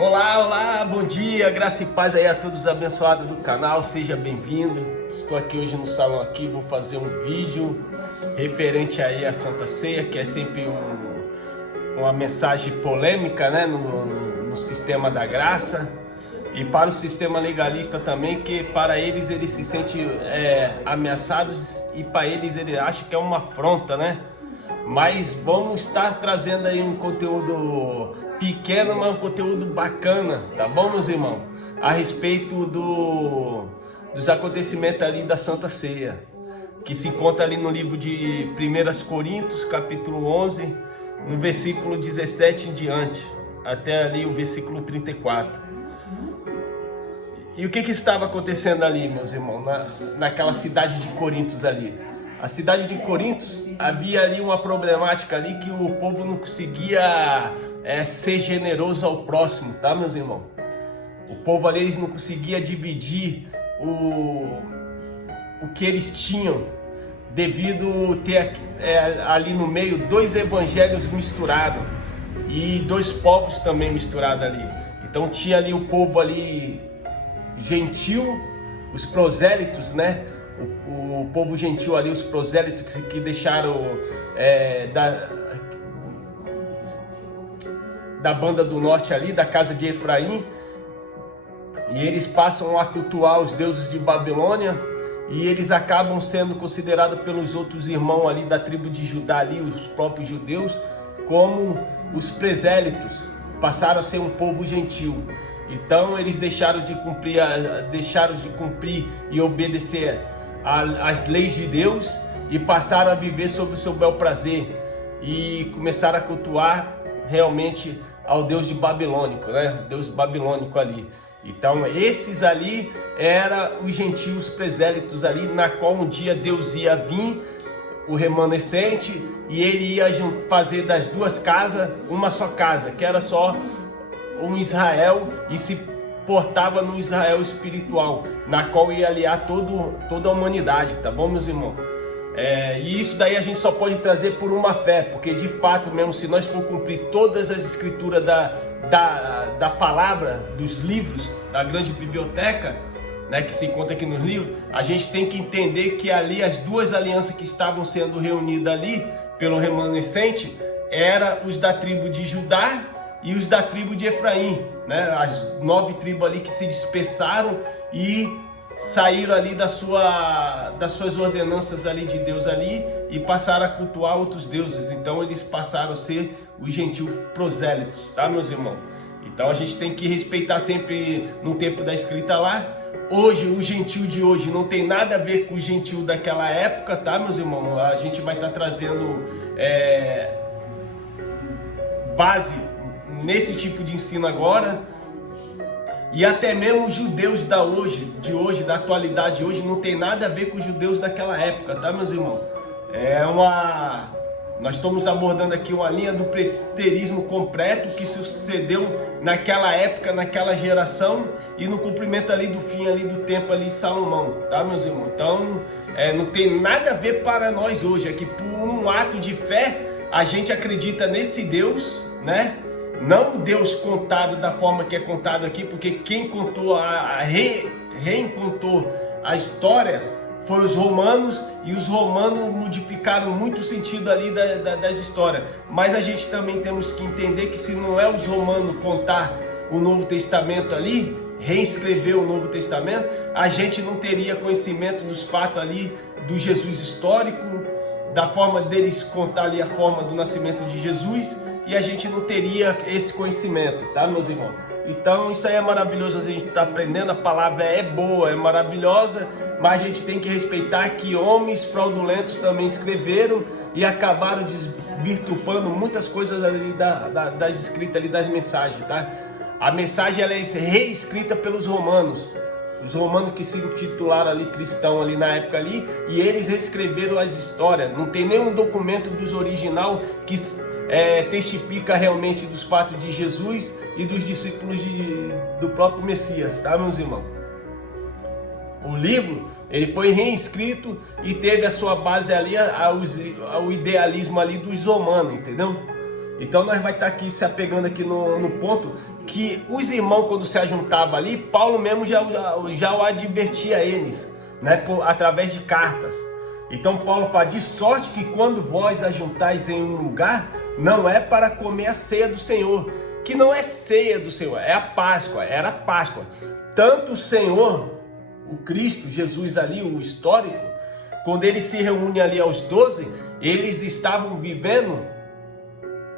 Olá, olá, bom dia, graça e paz aí a todos os abençoados do canal, seja bem-vindo. Estou aqui hoje no salão aqui, vou fazer um vídeo referente aí à Santa Ceia, que é sempre uma mensagem polêmica, né, no sistema da graça e para o sistema legalista também, que para eles se sentem ameaçados e para eles acham que é uma afronta, né? Mas vamos estar trazendo aí um conteúdo pequeno, mas um conteúdo bacana, tá bom, meus irmãos? A respeito dos acontecimentos ali da Santa Ceia, que se encontra ali no livro de 1 Coríntios, capítulo 11, no versículo 17 em diante, até ali o versículo 34. E o que estava acontecendo ali, meus irmãos, naquela cidade de Coríntios ali? A cidade de Coríntios, havia ali uma problemática ali que o povo não conseguia ser generoso ao próximo, tá, meus irmãos? O povo ali, eles não conseguia dividir o que eles tinham, devido ter ali no meio dois evangelhos misturados e dois povos também misturados ali. Então tinha ali o povo ali gentil, os prosélitos, né? O povo gentil ali, os prosélitos que deixaram da banda do norte ali, da casa de Efraim, e eles passam a cultuar os deuses de Babilônia, e eles acabam sendo considerados pelos outros irmãos ali da tribo de Judá ali, os próprios judeus, como os presélitos, passaram a ser um povo gentil. Então eles deixaram de cumprir e obedecer as leis de Deus e passaram a viver sob o seu bel prazer e começaram a cultuar realmente ao Deus de babilônico, né? Deus babilônico ali. Então esses ali eram os gentios presélitos ali, na qual um dia Deus ia vir, o remanescente, e ele ia fazer das duas casas uma só casa, que era só um Israel, e se portava no Israel espiritual, na qual ia aliar toda a humanidade, tá bom, meus irmãos? E isso daí a gente só pode trazer por uma fé, porque de fato mesmo, se nós for cumprir todas as escrituras da palavra, dos livros, da grande biblioteca, né, que se encontra aqui nos livros, a gente tem que entender que ali as duas alianças que estavam sendo reunidas ali pelo remanescente eram os da tribo de Judá e os da tribo de Efraim, né? As 9 tribos ali que se dispersaram e saíram ali das suas ordenanças ali de Deus ali e passaram a cultuar outros deuses. Então eles passaram a ser os gentios prosélitos, tá, meus irmãos? Então a gente tem que respeitar sempre no tempo da escrita lá. Hoje, o gentil de hoje não tem nada a ver com o gentil daquela época, tá, meus irmãos? A gente vai estar trazendo base nesse tipo de ensino agora, e até mesmo os judeus de hoje, da atualidade hoje, não tem nada a ver com os judeus daquela época, tá, meus irmãos? Nós estamos abordando aqui uma linha do preterismo completo que sucedeu naquela época, naquela geração, e no cumprimento ali do fim ali do tempo ali de Salomão, tá, meus irmãos? Então, não tem nada a ver para nós hoje, é que por um ato de fé, a gente acredita nesse Deus, né? Não o Deus contado da forma que é contado aqui, porque quem contou, reencontou a história foram os romanos, e os romanos modificaram muito o sentido ali das histórias. Mas a gente também temos que entender que se não é os romanos contar o Novo Testamento ali, reescrever o Novo Testamento, a gente não teria conhecimento dos fatos ali do Jesus histórico, da forma deles contar ali a forma do nascimento de Jesus, e a gente não teria esse conhecimento, tá, meus irmãos? Então isso aí é maravilhoso, a gente está aprendendo, a palavra é boa, é maravilhosa, mas a gente tem que respeitar que homens fraudulentos também escreveram e acabaram desvirtuando muitas coisas ali das escritas ali das mensagens, tá? A mensagem ela é reescrita pelos romanos. Os romanos que se intitularam ali cristão ali na época ali, e eles reescreveram as histórias. Não tem nenhum documento dos original que testifica realmente dos fatos de Jesus e dos discípulos do próprio Messias, tá, meus irmãos? O livro ele foi reescrito e teve a sua base ali ao idealismo ali dos romanos, entendeu? Então nós vai estar aqui se apegando aqui no ponto que os irmãos, quando se ajuntavam ali, Paulo mesmo já o advertia a eles, né, através de cartas. Então Paulo fala, de sorte que quando vós ajuntais em um lugar, não é para comer a ceia do Senhor, que não é ceia do Senhor, é a Páscoa, era a Páscoa. Tanto o Senhor, o Cristo, Jesus ali, o histórico, quando ele se reúne ali aos 12, eles estavam vivendo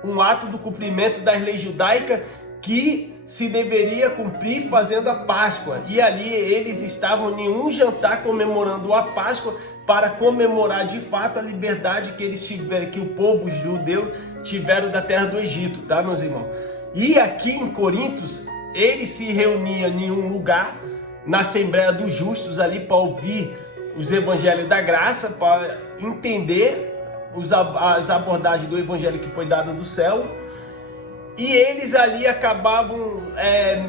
um ato do cumprimento das leis judaicas que se deveria cumprir fazendo a Páscoa. E ali eles estavam em um jantar comemorando a Páscoa para comemorar de fato a liberdade que eles tiveram, que o povo judeu tiveram da terra do Egito, tá, meus irmãos? E aqui em Coríntios, eles se reuniam em um lugar, na Assembleia dos Justos ali, para ouvir os evangelhos da graça, para entender as abordagens do evangelho que foi dado do céu, e eles ali acabavam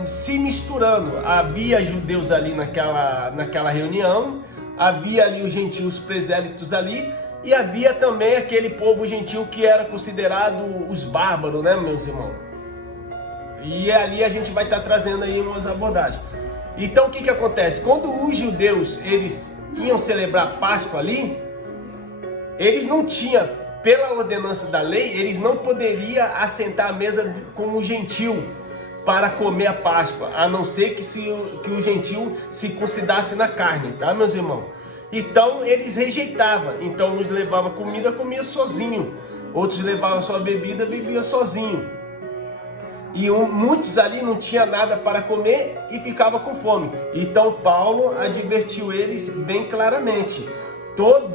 se misturando. Havia judeus ali naquela reunião, havia ali os gentios presélitos ali, e havia também aquele povo gentil que era considerado os bárbaros, né, meus irmãos? E ali a gente vai estar trazendo aí umas abordagens. Então o que acontece? Quando os judeus eles iam celebrar Páscoa ali, eles não tinham, pela ordenança da lei, eles não poderiam assentar à mesa com o gentil para comer a Páscoa, a não ser que o gentil se considerasse na carne, tá, meus irmãos? Então eles rejeitavam. Então uns levavam comida, comia sozinho, outros levavam só bebida, bebia sozinho. E muitos ali não tinha nada para comer e ficava com fome. Então Paulo advertiu eles bem claramente.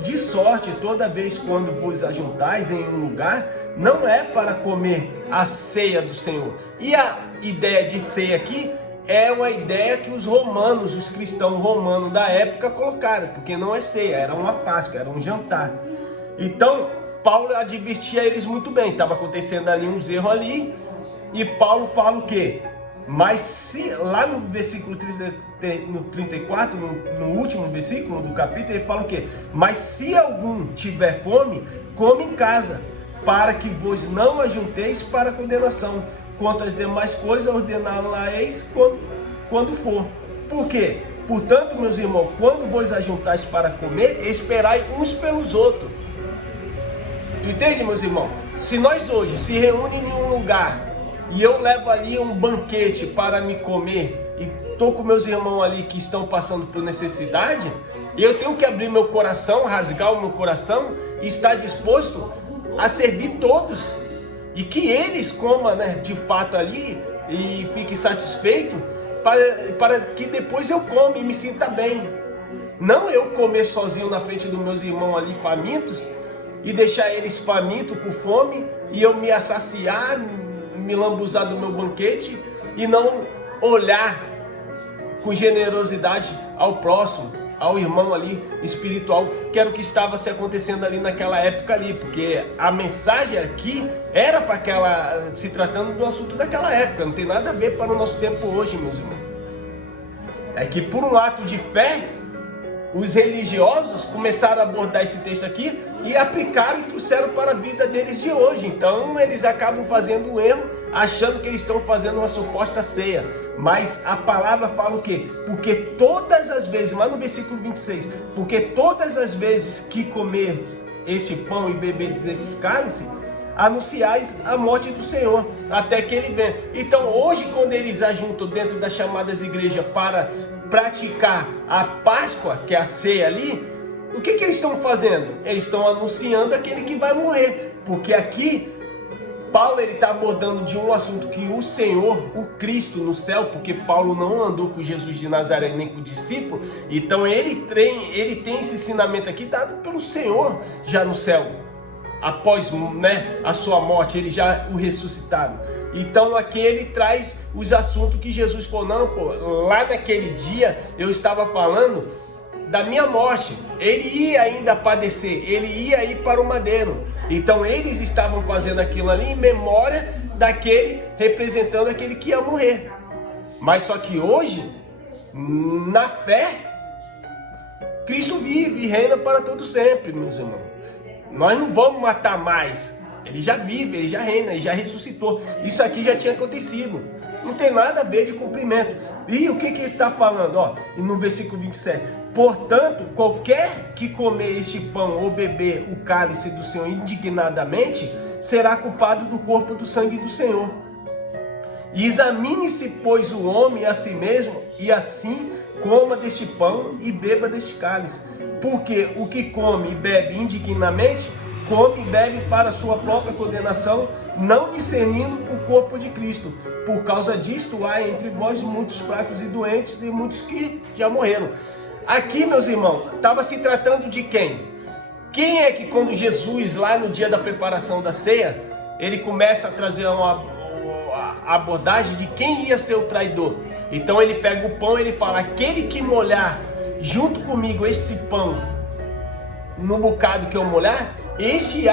De sorte, toda vez quando vos ajuntais em um lugar, não é para comer a ceia do Senhor. E a ideia de ceia aqui é uma ideia que os romanos, os cristãos romanos da época colocaram, porque não é ceia, era uma Páscoa, era um jantar. Então Paulo advertia eles muito bem, estava acontecendo ali uns erros ali, e Paulo fala o quê? Mas se lá no versículo 34, no último versículo do capítulo, ele fala o quê? Mas se algum tiver fome, come em casa, para que vos não ajunteis para condenação. Quanto às demais coisas, ordená-las quando for. Por quê? Portanto, meus irmãos, quando vos ajuntais para comer, esperai uns pelos outros. Tu entende, meus irmãos? Se nós hoje se reunimos em um lugar e eu levo ali um banquete para me comer e estou com meus irmãos ali que estão passando por necessidade, eu tenho que abrir meu coração, rasgar o meu coração e estar disposto a servir todos. E que eles comam, né, de fato ali e fiquem satisfeitos, para que depois eu coma e me sinta bem. Não eu comer sozinho na frente dos meus irmãos ali famintos e deixar eles famintos com fome e eu me assaciar, me lambuzar do meu banquete e não olhar com generosidade ao próximo, ao irmão ali espiritual, que era o que estava se acontecendo ali naquela época ali, porque a mensagem aqui era para aquela, se tratando do assunto daquela época, não tem nada a ver para o nosso tempo hoje, meus irmãos. É que por um ato de fé, os religiosos começaram a abordar esse texto aqui e aplicaram e trouxeram para a vida deles de hoje. Então eles acabam fazendo um erro, achando que eles estão fazendo uma suposta ceia. Mas a palavra fala o quê? Porque todas as vezes, lá no versículo 26, porque todas as vezes que comerdes este pão e beberdes esse cálice, anunciais a morte do Senhor, até que Ele venha. Então hoje, quando eles ajuntam dentro das chamadas igrejas para praticar a Páscoa, que é a ceia ali, o que eles estão fazendo? Eles estão anunciando aquele que vai morrer, porque aqui Paulo está abordando de um assunto que o Senhor, o Cristo no céu, porque Paulo não andou com Jesus de Nazaré nem com o discípulo, então ele tem esse ensinamento aqui dado pelo Senhor já no céu, após, né, a sua morte, ele já o ressuscitaram. Então aqui ele traz os assuntos que Jesus falou, não, pô, lá naquele dia eu estava falando da minha morte, ele ia ainda padecer, ele ia ir para o madeiro. Então eles estavam fazendo aquilo ali em memória daquele, representando aquele que ia morrer. Mas só que hoje, na fé, Cristo vive e reina para todo sempre, meus irmãos. Nós não vamos matar mais Ele já vive, ele já reina, ele já ressuscitou. Isso aqui já tinha acontecido. Não tem nada a ver de cumprimento. E o que ele está falando? Ó, e no versículo 27. Portanto, qualquer que comer este pão ou beber o cálice do Senhor indignadamente, será culpado do corpo do sangue do Senhor. E examine-se, pois, o homem a si mesmo, e assim coma deste pão e beba deste cálice. Porque o que come e bebe indignamente, come e bebe para sua própria condenação, não discernindo o corpo de Cristo. Por causa disto, há entre vós muitos fracos e doentes, e muitos que já morreram. Aqui, meus irmãos, estava se tratando de quem? Quem é que quando Jesus, lá no dia da preparação da ceia, ele começa a trazer a abordagem de quem ia ser o traidor? Então ele pega o pão e ele fala, aquele que molhar junto comigo esse pão no bocado que eu molhar, este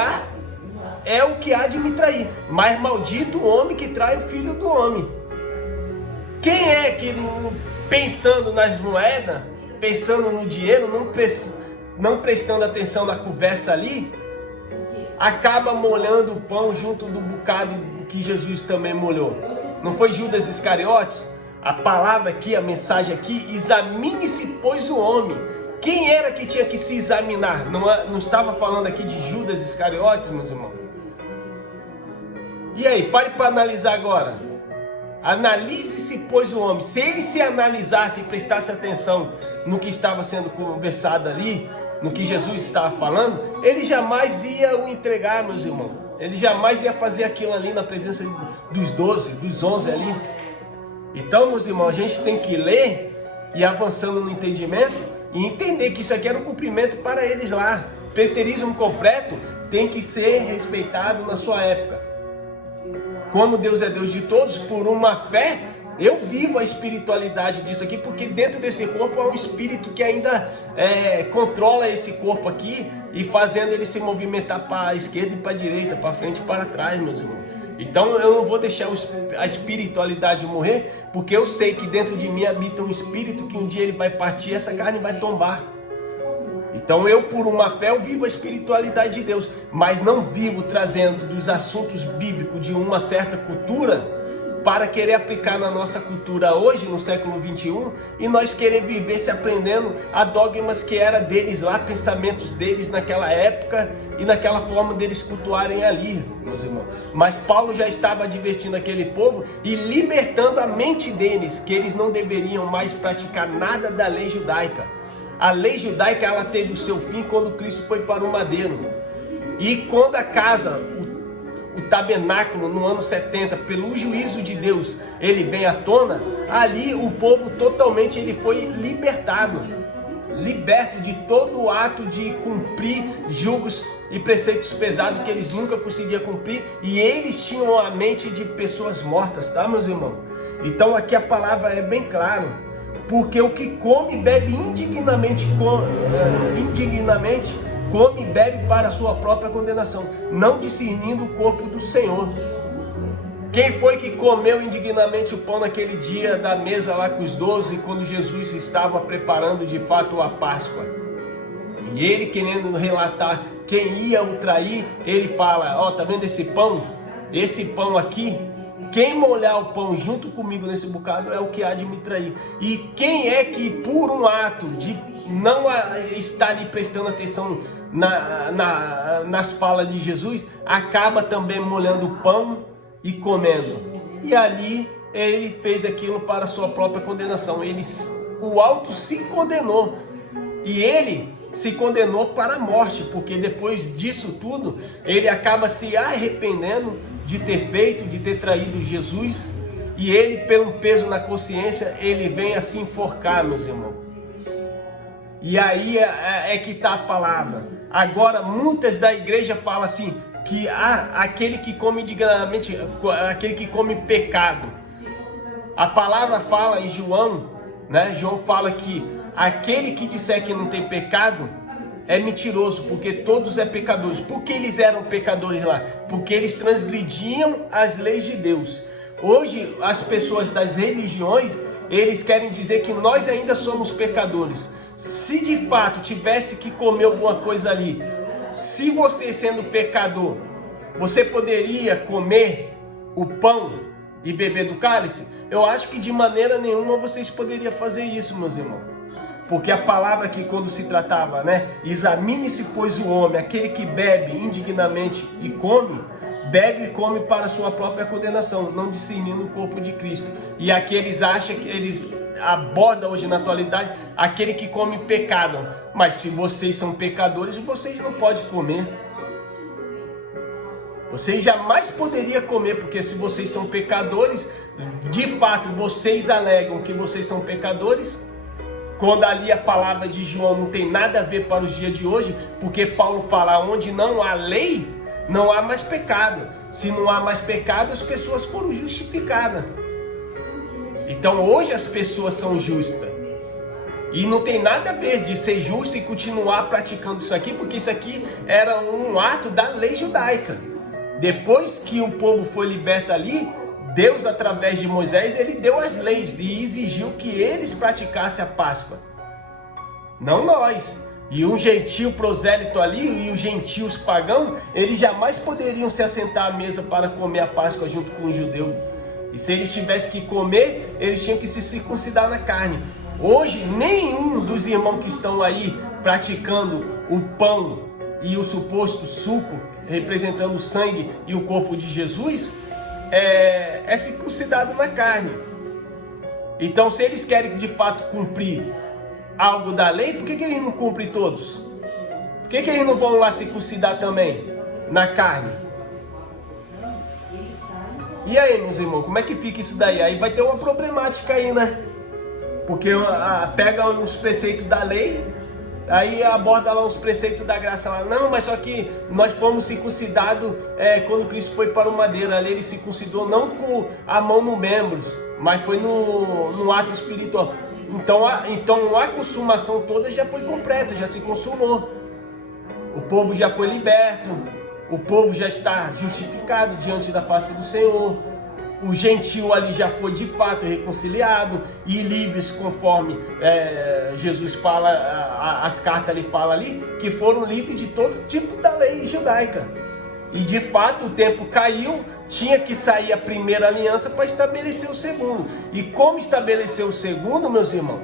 é o que há de me trair. Mas maldito o homem que trai o filho do homem. Quem é que, pensando nas moedas, pensando no dinheiro, não prestando atenção na conversa ali, acaba molhando o pão junto do bocado que Jesus também molhou? Não foi Judas Iscariotes? A palavra aqui, a mensagem aqui, examine-se, pois, o homem. Quem era que tinha que se examinar? Não estava falando aqui de Judas Iscariotes, meus irmãos? E aí, pare para analisar agora. Analise-se, pois, o homem. Se ele se analisasse e prestasse atenção no que estava sendo conversado ali, no que Jesus estava falando, ele jamais ia o entregar, meus irmãos. Ele jamais ia fazer aquilo ali na presença dos 12, dos 11 ali. Então, meus irmãos, a gente tem que ler e avançando no entendimento e entender que isso aqui era um cumprimento para eles lá. O preterismo completo tem que ser respeitado na sua época. Como Deus é Deus de todos, por uma fé, eu vivo a espiritualidade disso aqui, porque dentro desse corpo há um espírito que ainda controla esse corpo aqui e fazendo ele se movimentar para a esquerda e para a direita, para frente e para trás, meus irmãos. Então eu não vou deixar a espiritualidade morrer, porque eu sei que dentro de mim habita um espírito que um dia ele vai partir e essa carne vai tombar. Então eu, por uma fé, eu vivo a espiritualidade de Deus, mas não vivo trazendo dos assuntos bíblicos de uma certa cultura para querer aplicar na nossa cultura hoje, no século 21, e nós querer viver se aprendendo a dogmas que era deles lá, pensamentos deles naquela época e naquela forma deles cultuarem ali, meus irmãos. Mas Paulo já estava advertindo aquele povo e libertando a mente deles, que eles não deveriam mais praticar nada da lei judaica. A lei judaica, ela teve o seu fim quando Cristo foi para o madeiro. E quando a casa, o tabernáculo, no ano 70, pelo juízo de Deus, ele vem à tona, ali o povo totalmente ele foi liberto de todo o ato de cumprir julgos e preceitos pesados que eles nunca conseguiam cumprir, e eles tinham a mente de pessoas mortas, tá, meus irmãos? Então aqui a palavra é bem clara. Porque o que come e bebe indignamente, come e bebe para a sua própria condenação, não discernindo o corpo do Senhor. Quem foi que comeu indignamente o pão naquele dia da mesa lá com os 12, quando Jesus estava preparando de fato a Páscoa? E ele, querendo relatar quem ia o trair, ele fala, ó, tá vendo esse pão? Esse pão aqui, quem molhar o pão junto comigo nesse bocado é o que há de me trair. E quem é que por um ato de não estar ali prestando atenção nas falas de Jesus, acaba também molhando o pão e comendo? E ali ele fez aquilo para a sua própria condenação. O alto se condenou. E ele se condenou para a morte, porque depois disso tudo, ele acaba se arrependendo de ter feito, de ter traído Jesus, e ele, pelo peso na consciência, ele vem a se enforcar, meus irmãos. E aí é que está a palavra. Agora, muitas da igreja falam assim, que aquele que come indignamente, aquele que come pecado. A palavra fala em João, né? João fala que aquele que disser que não tem pecado é mentiroso, porque todos é pecadores. Por que eles eram pecadores lá? Porque eles transgrediam as leis de Deus. Hoje, as pessoas das religiões, eles querem dizer que nós ainda somos pecadores. Se de fato tivesse que comer alguma coisa ali, se você sendo pecador, você poderia comer o pão e beber do cálice? Eu acho que de maneira nenhuma vocês poderiam fazer isso, meus irmãos. Porque a palavra que quando se tratava, né? Examine-se, pois, o homem, aquele que bebe indignamente e come, bebe e come para a sua própria condenação, não discernindo o corpo de Cristo. E aqui eles acham que eles abordam hoje na atualidade aquele que come pecado. Mas se vocês são pecadores, vocês não podem comer. Vocês jamais poderiam comer, porque se vocês são pecadores, de fato vocês alegam que vocês são pecadores, quando ali a palavra de João não tem nada a ver para os dias de hoje, porque Paulo fala, onde não há lei, não há mais pecado. Se não há mais pecado, as pessoas foram justificadas. Então hoje as pessoas são justas. E não tem nada a ver de ser justo e continuar praticando isso aqui, porque isso aqui era um ato da lei judaica. Depois que o povo foi liberto ali, Deus, através de Moisés, ele deu as leis e exigiu que eles praticassem a Páscoa. Não nós. E um gentio prosélito ali e os gentios pagãos, eles jamais poderiam se assentar à mesa para comer a Páscoa junto com o judeu. E se eles tivessem que comer, eles tinham que se circuncidar na carne. Hoje, nenhum dos irmãos que estão aí praticando o pão e o suposto suco, representando o sangue e o corpo de Jesus, é circuncidado na carne. Então, se eles querem de fato cumprir algo da lei, por que eles não cumprem todos? Por que eles não vão lá circuncidar também na carne? E aí, meus irmãos, como é que fica isso daí? Aí vai ter uma problemática aí, né? Porque pega uns preceitos da lei, aí aborda lá uns preceitos da graça lá. Não, mas só que nós fomos circuncidados quando Cristo foi para o madeiro. Ali ele circuncidou não com a mão no membros, mas foi no ato espiritual. Então a consumação toda já foi completa, já se consumou. O povo já foi liberto, o povo já está justificado diante da face do Senhor. O gentio ali já foi de fato reconciliado e livres, conforme Jesus fala, as cartas ali falam ali, que foram livres de todo tipo da lei judaica. E de fato o tempo caiu, tinha que sair a primeira aliança para estabelecer o segundo. E como estabelecer o segundo, meus irmãos?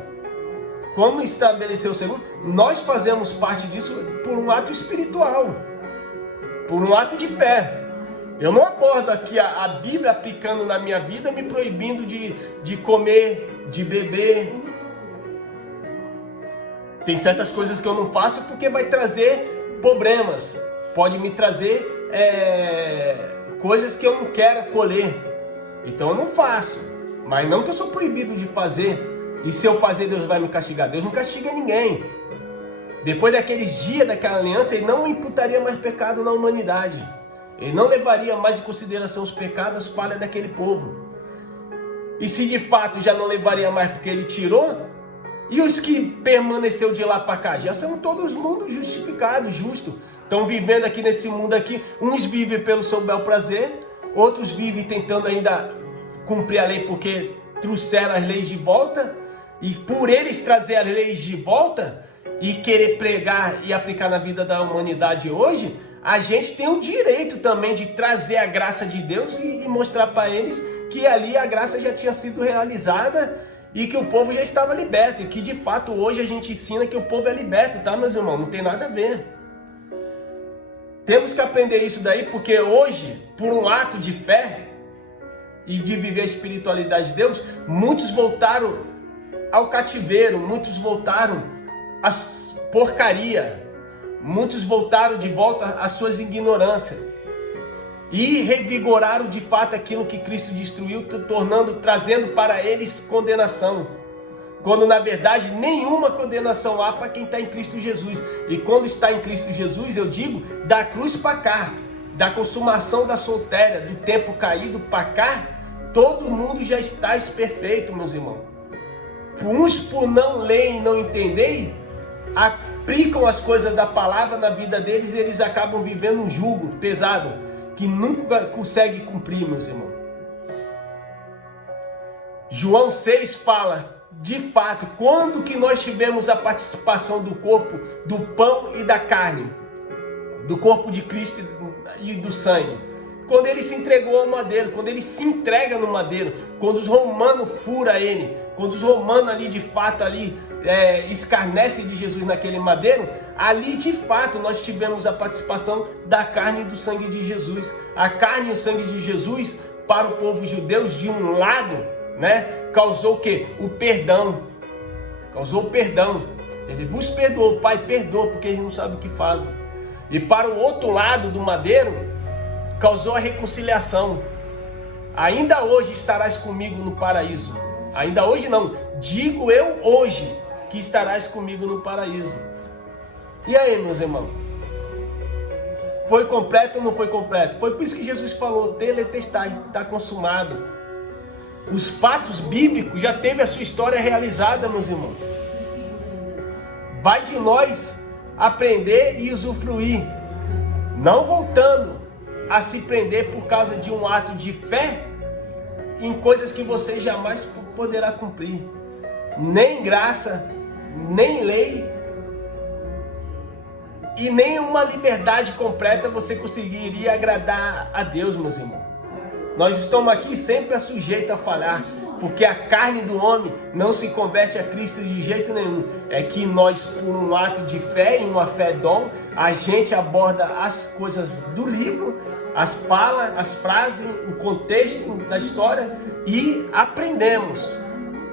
Como estabelecer o segundo? Nós fazemos parte disso por um ato espiritual, por um ato de fé. Eu não abordo aqui a Bíblia aplicando na minha vida, me proibindo de comer, de beber. Tem certas coisas que eu não faço porque vai trazer problemas. Pode me trazer coisas que eu não quero colher. Então eu não faço. Mas não que eu sou proibido de fazer. E se eu fazer, Deus vai me castigar. Deus não castiga ninguém. Depois daqueles dias daquela aliança, Ele não imputaria mais pecado na humanidade. Ele não levaria mais em consideração os pecados, as falhas daquele povo. E se de fato já não levaria mais porque Ele tirou, e os que permaneceu de lá para cá? Já são todos mundos justificados, justos. Estão vivendo aqui nesse mundo aqui. Uns vivem pelo seu bel prazer, outros vivem tentando ainda cumprir a lei porque trouxeram as leis de volta. E por eles trazer as leis de volta e querer pregar e aplicar na vida da humanidade hoje, a gente tem o direito também de trazer a graça de Deus e mostrar para eles que ali a graça já tinha sido realizada e que o povo já estava liberto. E que de fato hoje a gente ensina que o povo é liberto, tá, meus irmãos? Não tem nada a ver. Temos que aprender isso daí, porque hoje, por um ato de fé e de viver a espiritualidade de Deus, muitos voltaram ao cativeiro, muitos voltaram às porcaria. Muitos voltaram de volta às suas ignorâncias e revigoraram de fato aquilo que Cristo destruiu, trazendo para eles condenação. Quando na verdade nenhuma condenação há para quem está em Cristo Jesus. E quando está em Cristo Jesus, eu digo, da cruz para cá, da consumação da soltéria, do tempo caído para cá, todo mundo já está perfeito, meus irmãos. Uns por não ler e não entender, aplicam as coisas da palavra na vida deles e eles acabam vivendo um jugo pesado que nunca consegue cumprir, meus irmãos. João 6 fala, de fato, quando que nós tivemos a participação do corpo, do pão e da carne, do corpo de Cristo e do sangue? Quando ele se entregou ao madeiro, quando ele se entrega no madeiro, quando os romanos furam ele, quando os romanos ali de fato ali escarnecem de Jesus naquele madeiro, ali de fato nós tivemos a participação da carne e do sangue de Jesus. A carne e o sangue de Jesus para o povo judeu, de um lado, né, causou o quê? O perdão. Causou o perdão. Ele vos perdoou, Pai, perdoa, porque eles não sabem o que fazem. E para o outro lado do madeiro, causou a reconciliação. Ainda hoje estarás comigo no paraíso. Ainda hoje não, digo eu hoje, que estarás comigo no paraíso. E aí, meus irmãos? Foi completo ou não foi completo? Foi por isso que Jesus falou, tetelestai, está consumado. Os fatos bíblicos já teve a sua história realizada, meus irmãos. Vai de nós aprender e usufruir, não voltando a se prender por causa de um ato de fé em coisas que você jamais poderá cumprir. Nem graça, nem lei e nem uma liberdade completa você conseguiria agradar a Deus, meus irmãos. Nós estamos aqui sempre sujeitos a falhar, porque a carne do homem não se converte a Cristo de jeito nenhum. É que nós, por um ato de fé, em uma fé dom, a gente aborda as coisas do livro, as falas, as frases, o contexto da história e aprendemos.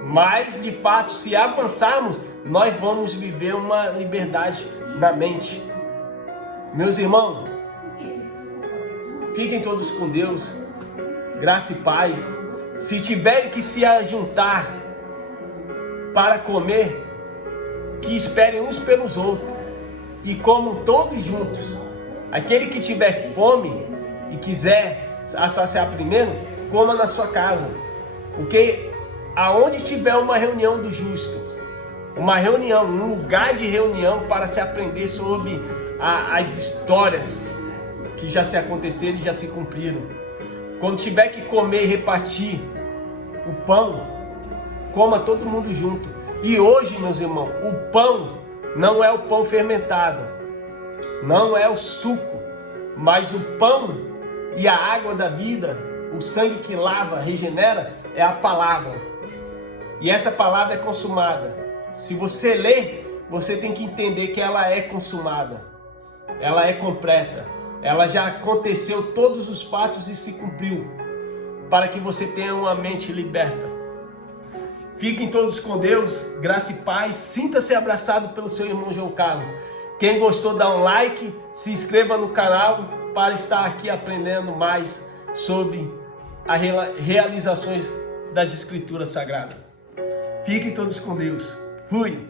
Mas, de fato, se avançarmos, nós vamos viver uma liberdade na mente. Meus irmãos, fiquem todos com Deus, graça e paz. Se tiverem que se ajuntar para comer, que esperem uns pelos outros e comam todos juntos. Aquele que tiver fome e quiser saciar primeiro, coma na sua casa. Porque aonde tiver uma reunião do justo, uma reunião, um lugar de reunião para se aprender sobre as histórias que já se aconteceram e já se cumpriram. Quando tiver que comer e repartir o pão, coma todo mundo junto. E hoje, meus irmãos, o pão não é o pão fermentado, não é o suco, mas o pão e a água da vida, o sangue que lava, regenera, é a palavra. E essa palavra é consumada. Se você ler, você tem que entender que ela é consumada, ela é completa. Ela já aconteceu todos os fatos e se cumpriu, para que você tenha uma mente liberta. Fiquem todos com Deus, graça e paz. Sinta-se abraçado pelo seu irmão João Carlos. Quem gostou, dá um like, se inscreva no canal para estar aqui aprendendo mais sobre as realizações das Escrituras Sagradas. Fiquem todos com Deus. Fui!